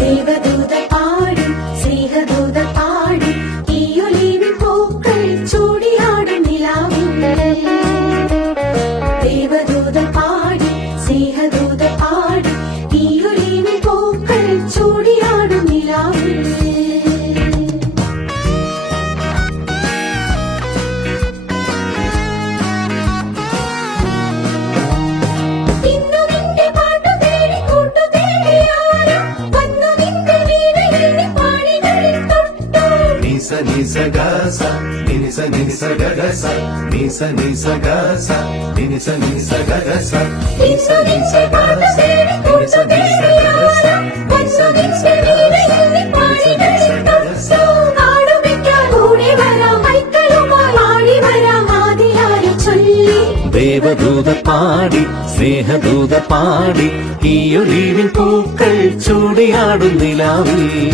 ദേവദൂതർ പാടി സ്നേഹദൂതർ പാടി ഈയൊലിവിൻ പൂക്കൾ ചൂടിയാടും നിലാവിൽ. ദേവദൂതർ പാടി സ്നേഹദൂതർ പാടി ഈയൊലിവിൻ പൂക്കൾ ചൂടിയാടും നിലാവിൽ. Nisa gasa, nisa nisa gasa, nisa nisa gasa, nisa nisa gasa, nisa nisa gasa, nisa nisa gasa, nisa nisa gasa. ദേവദൂത പാടി സ്നേഹദൂത പാടി ഈയൊലിവിൻ പൂക്കൾ ചൂടിയാടും നിലാവിൽ.